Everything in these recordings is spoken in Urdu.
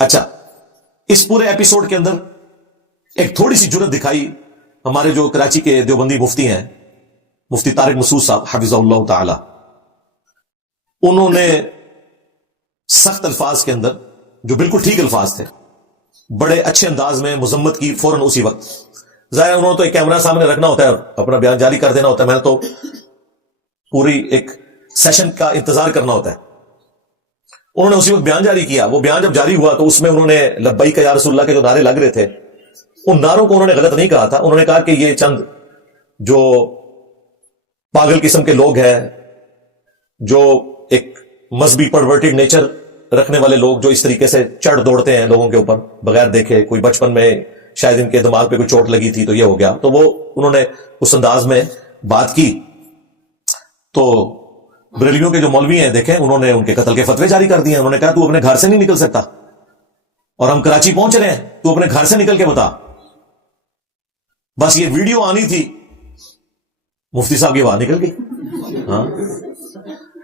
اچھا، اس پورے ایپیسوڈ کے اندر ایک تھوڑی سی جرت دکھائی ہمارے جو کراچی کے دیوبندی مفتی ہیں، مفتی طارق مسعود صاحب حفظہ اللہ تعالی. انہوں نے سخت الفاظ کے اندر، جو بالکل ٹھیک الفاظ تھے، بڑے اچھے انداز میں مذمت کی فوراً اسی وقت. ظاہر انہوں نے تو ایک کیمرہ سامنے رکھنا ہوتا ہے اور اپنا بیان جاری کر دینا ہوتا ہے، میں نے تو پوری ایک سیشن کا انتظار کرنا ہوتا ہے. انہوں نے اسی وقت بیان جاری کیا. وہ بیان جب جاری ہوا تو اس میں انہوں نے لبیک یا رسول اللہ کے جو نعرے لگ رہے تھے، ان نعروں کو انہوں نے غلط نہیں کہا تھا. انہوں نے کہا کہ یہ چند جو پاگل قسم کے لوگ ہیں، جو ایک مذہبی پرورٹڈ نیچر رکھنے والے لوگ، جو اس طریقے سے چڑھ دوڑتے ہیں لوگوں کے اوپر بغیر دیکھے، کوئی بچپن میں شاید ان کے دماغ پہ کوئی چوٹ لگی تھی تو یہ ہو گیا. تو وہ انہوں نے اس انداز میں بات کی. تو بریلویوں کے جو مولوی ہیں دیکھیں، انہوں نے ان کے قتل کے فتوے جاری کر دیے. انہوں نے کہا تو اپنے گھر سے نہیں نکل سکتا، اور ہم کراچی پہنچ رہے ہیں، تو اپنے گھر سے نکل کے بتا. بس یہ ویڈیو آنی تھی، مفتی صاحب کی آواز نکل گئی. ہاں،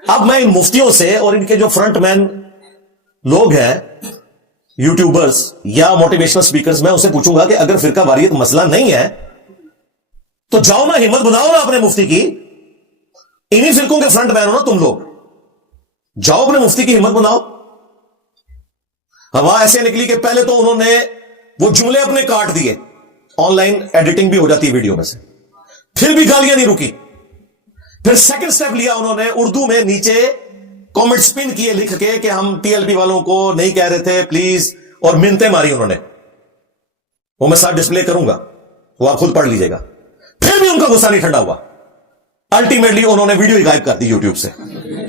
اب میں ان مفتیوں سے اور ان کے جو فرنٹ مین لوگ ہیں، یوٹیوبرز یا موٹیویشنل سپیکرز، میں اسے پوچھوں گا کہ اگر فرقہ واریت مسئلہ نہیں ہے تو جاؤ نا، ہمت بناؤ نا اپنے مفتی کی. انہی فرقوں کے فرنٹ مین ہو نا تم لوگ، جاؤ اپنے مفتی کی ہمت بناؤ. ہوا ایسے نکلی کہ پہلے تو انہوں نے وہ جملے اپنے کاٹ دیے، آن لائن ایڈیٹنگ بھی ہو جاتی ہے ویڈیو میں سے، پھر بھی گالیاں نہیں رکی. پھر سیکنڈ سٹیپ لیا انہوں نے، اردو میں نیچے کامنٹس پن کیے لکھ کے کہ ہم ٹی ایل پی والوں کو نہیں کہہ رہے تھے پلیز، اور منتیں ماری انہوں نے. وہ میں ساتھ ڈسپلے کروں گا، وہ آپ خود پڑھ لیجئے گا. پھر بھی ان کا غصہ نہیں ٹھنڈا ہوا. الٹیمیٹلی انہوں نے ویڈیو ہی غائب کر دی یوٹیوب سے.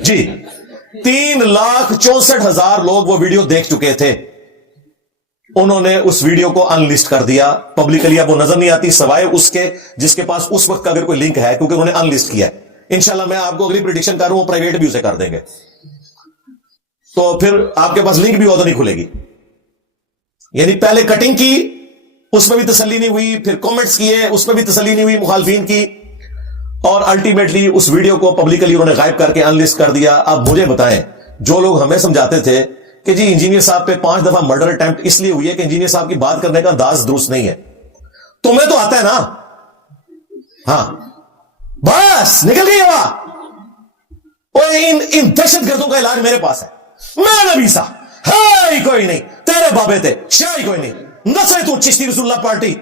جی 3,64,000 لوگ وہ ویڈیو دیکھ چکے تھے. انہوں نے اس ویڈیو کو ان لسٹ کر دیا پبلکلی. اب وہ نظر نہیں آتی سوائے اس کے جس کے پاس اس وقت کا اگر کوئی لنک ہے، کیونکہ انہوں نے ان لسٹ کیا ہے. انشاءاللہ میں آپ کو اگلی پریڈکشن کر رہا ہوں، پرائیویٹ بھی اسے کر دیں گے، تو پھر آپ کے پاس لنک بھی ہو تو نہیں کھلے گی. یعنی پہلے کٹنگ کی، اس میں بھی تسلی نہیں ہوئی، پھر کامنٹس کیے، اس میں بھی تسلی نہیں ہوئی مخالفین کی، اور الٹیمیٹلی اس ویڈیو کو پبلکلی انہوں نے غائب کر کے ان لسٹ کر دیا. اب مجھے بتائیں، جو لوگ ہمیں سمجھاتے تھے کہ جی انجینئر صاحب پہ 5 دفعہ مرڈر اٹیمپٹ اس لیے ہوئی ہے کہ انجینئر صاحب کی بات کرنے کا انداز درست نہیں ہے، تمہیں تو آتا ہے نا. ہاں بس نکل گئی ہوا. ان دہشت گردوں کا علاج میرے پاس ہے. میں نبی سا ہے ہی کوئی نہیں، تیرے بابے تھے شاہ ہی کوئی نہیں. نسے تو چشتی رسول اللہ پارٹی،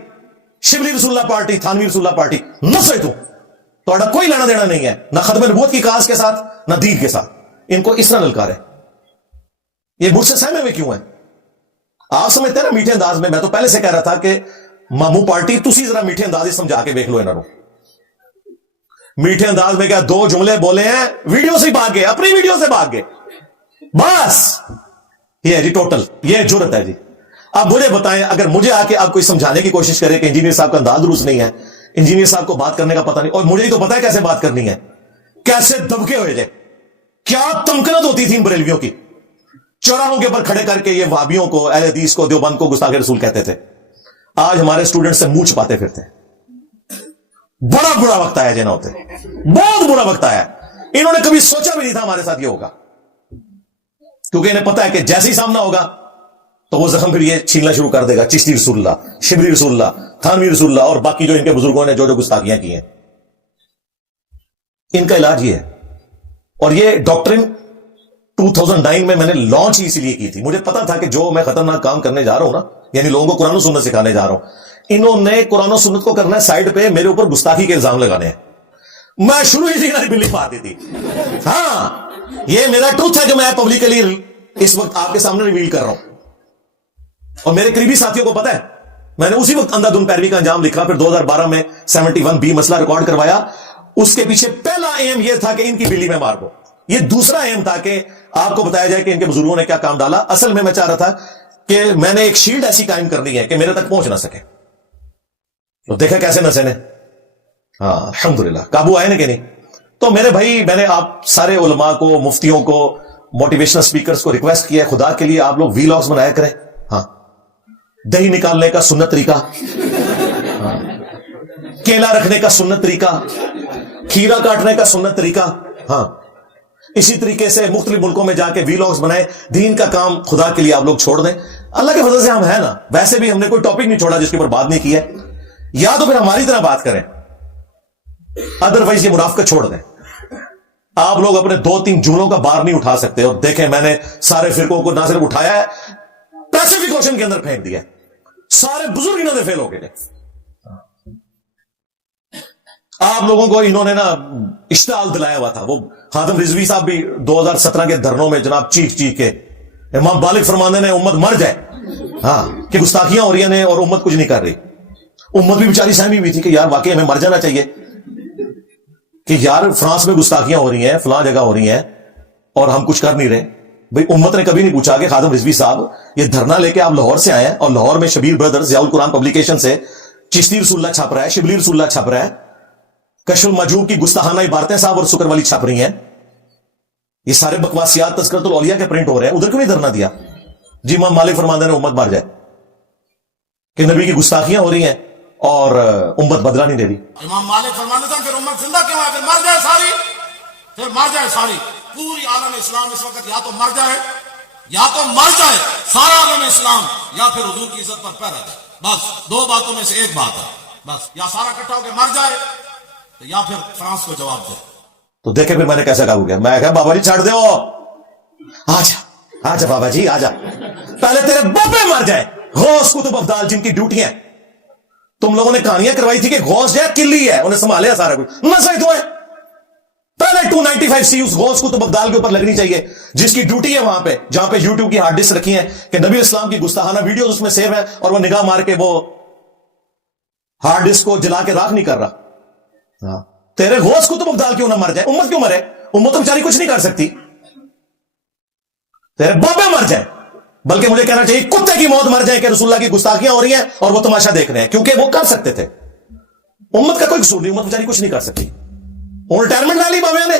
شبلی رسول اللہ پارٹی، تھانوی رسول اللہ پارٹی، نسے تو تھوڑا کوئی لینا دینا نہیں ہے، نہ ختم نبوت کی کاز کے ساتھ نہ دین کے ساتھ. ان کو اس طرح للکارے. یہ مجھ سے سہمے ہوئے کیوں ہیں؟ آپ سمجھتے ہیں نا میٹھے انداز میں. میں تو پہلے سے کہہ رہا تھا کہ مامو پارٹی تسی ذرا میٹھے انداز سمجھا کے دیکھ لو انہوں. میٹھے انداز میں کیا 2 جملے بولے ہیں، ویڈیو سے بھاگ گئے، اپنی ویڈیو سے بھاگ گئے. بس یہ ہے جی ٹوٹل، یہ جرت ہے جی. اب مجھے بتائیں، اگر مجھے آ کے آپ کوئی سمجھانے کی کوشش کرے کہ انجینئر صاحب کا انداز درست نہیں ہے، انجینئر صاحب کو بات کرنے کا پتہ نہیں، اور مجھے ہی تو پتا ہے کیسے بات کرنی ہے، کیسے دبکے ہوئے تھے، کیا تمکنت ہوتی تھی ان بریلویوں کی. چوراہوں کے اوپر کھڑے کر کے یہ وہابیوں کو، اہل حدیث کو، دیوبند کو گستاخ رسول کہتے تھے. آج ہمارے اسٹوڈنٹ سے منہ چھپاتے پھرتے ہیں. بڑا برا وقت آیا جنا ہوتے، بہت برا وقت آیا. انہوں نے کبھی سوچا بھی نہیں تھا ہمارے ساتھ یہ ہوگا، کیونکہ انہیں پتا ہے کہ جیسے ہی سامنا ہوگا تو وہ زخم پھر یہ چھیلنا شروع کر دے گا. چشتی رسول اللہ، شبلی رسول اللہ، تھانوی رسول اللہ، اور باقی جو ان کے بزرگوں نے جو جو گستاخیاں کی ہیں. ان کا علاج یہ ہے. اور یہ ڈاکٹرن 2009 میں نے لانچ ہی اسی لیے کی تھی. مجھے پتا تھا کہ جو میں خطرناک کام کرنے جا رہا ہوں نا، یعنی لوگوں کو قرآن و سنت سکھانے جا رہا ہوں، انہوں نے قرآن و سنت کو کرنا ہے سائڈ پہ، میرے اوپر گستاخی کے الزام لگانے ہیں. میں شروع ہی سے بلی پا دی تھی. ہاں یہ میرا ٹروتھ ہے جو میں پبلکلی اس وقت آپ کے سامنے ریویل کر رہا ہوں. اور میرے قریبی ساتھیوں کو پتا ہے، میں نے اسی وقت اندھا دھند پیروی کا انجام لکھا. پھر 2012 میں 71B مسئلہ ریکارڈ کروایا. اس کے پیچھے پہلا ایم یہ تھا کہ ان کی بلی میں مار دو. یہ دوسرا ایم تھا کہ آپ کو بتایا جائے کہ ان کے بزرگوں نے کیا کام ڈالا. اصل میں چاہ رہا تھا کہ میں نے ایک شیلڈ ایسی قائم کرنی ہے کہ میرے تک پہنچ نہ سکے. تو دیکھا کیسے نسے نے، ہاں الحمدللہ قابو آئے نا کہ نہیں. تو میرے بھائی، میں نے آپ سارے علماء کو، مفتیوں کو، موٹیویشنل سپیکرز کو ریکویسٹ کیا ہے، خدا کے لیے آپ لوگ ویلاگز بنایا کریں. ہاں دہی نکالنے کا سنت طریقہ، ہاں کیلا رکھنے کا سنت طریقہ، کھیرا کاٹنے کا سنت طریقہ. ہاں اسی طریقے سے مختلف ملکوں میں جا کے ویلاگز بنائے. دین کا کام خدا کے لیے آپ لوگ چھوڑ دیں. اللہ کے فضل سے ہم ہیں نا. ویسے بھی ہم نے کوئی ٹاپک نہیں چھوڑا جس کے اوپر بات نہیں کی ہے. یا تو پھر ہماری طرح بات کریں, ادروائز یہ منافقت چھوڑ دیں. آپ لوگ اپنے 2-3 جملوں کا بار نہیں اٹھا سکتے. اور دیکھیں میں نے سارے فرقوں کو نہ صرف اٹھایا ہے, پیسیفک اوشن کے اندر پھینک دیا. سارے بزرگ انہوں نے فیل ہو گئے. آپ لوگوں کو انہوں نے نا اشتعال دلایا ہوا تھا. وہ خادم رضوی صاحب بھی 2017 کے دھرنوں میں جناب چیخ کے امام بالغ فرمانے نے امت مر جائے, ہاں کہ گستاخیاں ہو رہی ہیں اور امت کچھ نہیں کر رہی. امت بھی بیچاری سہمی ہوئی تھی کہ یار واقعی ہمیں مر جانا چاہیے کہ یار فرانس میں گستاخیاں ہو رہی ہیں, فلاں جگہ ہو رہی ہیں اور ہم کچھ کر نہیں رہے. بھئی امت نے کبھی نہیں پوچھا کہ خادم رضوی صاحب یہ دھرنا لے کے آپ لاہور سے آئے ہیں اور لاہور میں شبیر بردرز ضیاء القرآن پبلیکیشن سے چشتی رسول اللہ چھپ رہا ہے, شبلی رسول اللہ چھپ رہا ہے, کشف المجوب کی گستاخانہ عبارتیں صاحب اور سکر والی چھپ رہی ہیں. یہ سارے بکواسیات تذکرۃ الاولیاء کے پرنٹ ہو رہے ہیں. ادھر کیوں نہیں دھرنا دیا؟ جی امام مالک فرماندے نے امت مار جائے کہ نبی کی گستاخیاں ہو رہی ہیں اور امت بدلہ نہیں دے رہی. امام مالک فرماندے تھے پھر امت زندہ کیوں ہے؟ پھر مر جائے ساری, پھر مر جائے ساری. پوری عالم اسلام اس وقت یا تو مر جائے, یا تو مر جائے سارا عالم اسلام, یا پھر حضور کی عزت پر پیرا جائے. بس 2 باتوں میں سے ایک بات ہے. بس یا سارا اکٹھا ہو کے مر جائے یا پھر فرانس کو جواب دے. تو دیکھیں پھر میں نے کیسا کہا گیا. میں کہا بابا جی چھڑ دو, آجا بابا جی آجا, پہلے تیرے بابے مر جائیں. غوث کتب افضال جن کی ڈیوٹیاں تم لوگوں نے کہانیاں کروائی تھی کہ غوث جو ہے قلی ہے, انہیں سنبھالے سارا کچھ نہ صحیح تو ہے. پہلے 295 سی اس غوث کتب افضال کے اوپر لگنی چاہیے جس کی ڈیوٹی ہے وہاں پہ, جہاں پہ یوٹیوب کی ہارڈ ڈسک رکھی ہیں کہ نبی اسلام کی گستاخانہ ویڈیوز اس میں سیو ہے اور وہ نگاہ مار کے وہ ہارڈ ڈسک کو جلا کے راکھ نہیں کر رہا. تیرے غوث کتب افضال کیوں نہ مر جائے؟ امت کیوں مرے؟ امت تو بیچاری کچھ نہیں کر سکتی. تیرے بابے مر جائیں, بلکہ مجھے کہنا چاہیے کتے کی موت مر جائے کہ رسول اللہ کی گستاخیاں ہو رہی ہیں اور وہ تماشا دیکھ رہے ہیں, کیونکہ وہ کر سکتے تھے. امت کا کوئی قصور نہیں, امت بیچاری کچھ نہیں کر سکتی. ریٹائرمنٹ ڈالی بابے نے,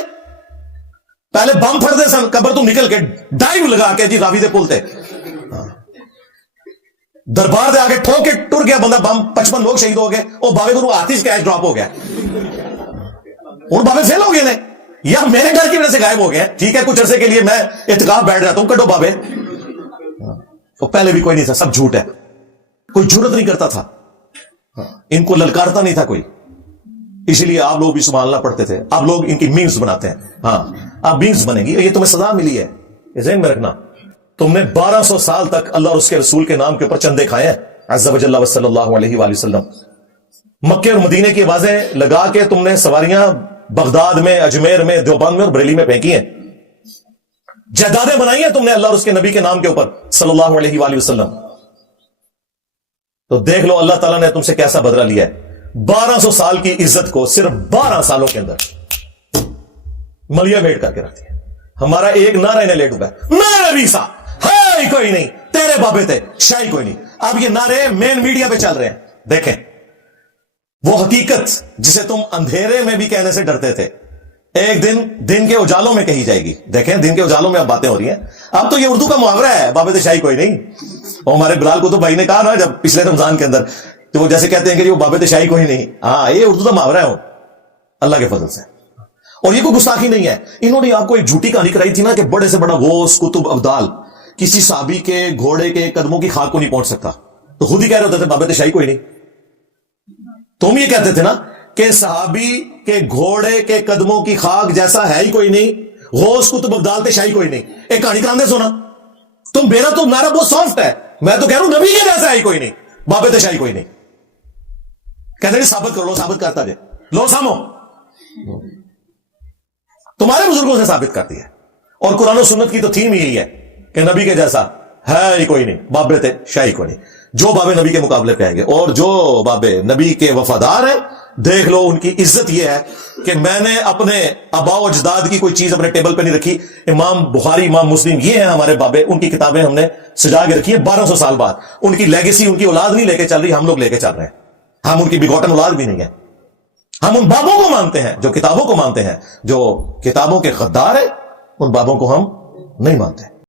پہلے بم پھڑ دے سن قبر تو نکل کے ڈائیو لگا کے جی راوی دے پل تے دربار دے آگے ٹھوک کے ٹر گیا بندہ, بم 55 لوگ شہید ہو گئے. وہ بابے کو آتش کیش ڈراپ ہو گیا. اور بابے فیل ہو گئے نے, یا میرے ڈر کی وجہ سے غائب ہو گئے. ٹھیک ہے کچھ عرصے کے لیے میں اعتکاف بیٹھ رہا ہوں, کٹو بابے. تو پہلے بھی کوئی نہیں تھا, سب جھوٹ ہے. کوئی جرت نہیں کرتا تھا, ان کو للکارتا نہیں تھا کوئی. اسی لیے آپ لوگ بھی سنبھالنا پڑتے تھے. آپ لوگ ان کی میمز بناتے ہیں. ہاں آپ میمز بنیں گی, یہ تمہیں سزا ملی ہے, یہ ذہن میں رکھنا. تم نے 1200 سال تک اللہ اور اس کے رسول کے نام کے اوپر چندے کھائے ہیں عز و جل صلی اللہ علیہ وآلہ وسلم. مکے اور مدینے کی آوازیں لگا کے تم نے سواریاں بغداد میں, اجمیر میں, دیوبند میں اور بریلی میں پھینکی ہیں. جائیدادیں بنائی ہیں تم نے اللہ اور اس کے نبی کے نام کے اوپر صلی اللہ علیہ وآلہ وسلم. تو دیکھ لو اللہ تعالیٰ نے تم سے کیسا بدلہ لیا ہے. 1200 سال کی عزت کو صرف 12 سالوں کے اندر ملیا میٹ کر کے رکھ دیا. ہمارا ایک نعرہ انہیں لیٹ ہوا ہے, میں نبی سا ہے ہی کوئی نہیں, تیرے بابے تھے شاہی کوئی نہیں. اب یہ نعرے مین میڈیا پہ چل رہے ہیں. دیکھیں وہ حقیقت جسے تم اندھیرے میں بھی کہنے سے ڈرتے تھے, ایک دن دن کے اجالوں میں کہی جائے گی. دیکھیں دن کے اجالوں میں اب باتیں ہو رہی ہیں. اب تو یہ اردو کا محاورہ ہے, بابے تھے شاہی کوئی نہیں. اور ہمارے بلال کو تو بھائی نے کہا نا جب پچھلے رمضان کے اندر, تو وہ جیسے کہتے ہیں کہ وہ بابے تھے شاہی کوئی نہیں. ہاں یہ اردو کا محاورہ ہے اللہ کے فضل سے, اور یہ کوئی گستاخی نہیں ہے. انہوں نے آپ کو ایک جھوٹی کہانی کرائی تھی نا کہ بڑے سے بڑا غوث کتب افضال کسی صحابی کے گھوڑے کے قدموں کی خاک کو نہیں پہنچ سکتا. تو خود ہی کہہ رہے ہوتے تھے بابے تھے شاہی کوئی نہیں. تم یہ کہتے تھے نا کہ صحابی کے گھوڑے کے قدموں کی خاک جیسا ہے ہی کوئی نہیں, غوث کتب افضال تھے شاہی کوئی نہیں. ایک کہانی کراندے سونا تم, میرا تو نعرہ بہت سافٹ ہے. میں تو کہہ رہا ہوں نبی کے جیسا ہے ہی کوئی نہیں, بابے تھے شاہی کوئی نہیں. کہتے ہیں ثابت کرو, لو ثابت کرتا جائے, لو سامو تمہارے بزرگوں سے ثابت کرتی ہے. اور قرآن و سنت کی تو تھیم یہی ہے کہ نبی کے جیسا ہے ہی کوئی نہیں, بابے تھے شاہی کوئی نہیں. جو بابے نبی کے مقابلے پہ آئیں گے, اور جو بابے نبی کے وفادار ہیں, دیکھ لو ان کی عزت یہ ہے کہ میں نے اپنے آباء و اجداد کی کوئی چیز اپنے ٹیبل پہ نہیں رکھی. امام بخاری, امام مسلم, یہ ہیں ہمارے بابے, ان کی کتابیں ہم نے سجا کے رکھی ہیں 1200 سال بعد. ان کی لیگیسی, ان کی اولاد نہیں لے کے چل رہی, ہم لوگ لے کے چل رہے ہیں. ہم ان کی بگوٹن اولاد بھی نہیں ہے. ہم ان بابوں کو مانتے ہیں جو کتابوں کو مانتے ہیں. جو کتابوں کے غدار ہیں ان بابوں کو ہم نہیں مانتے.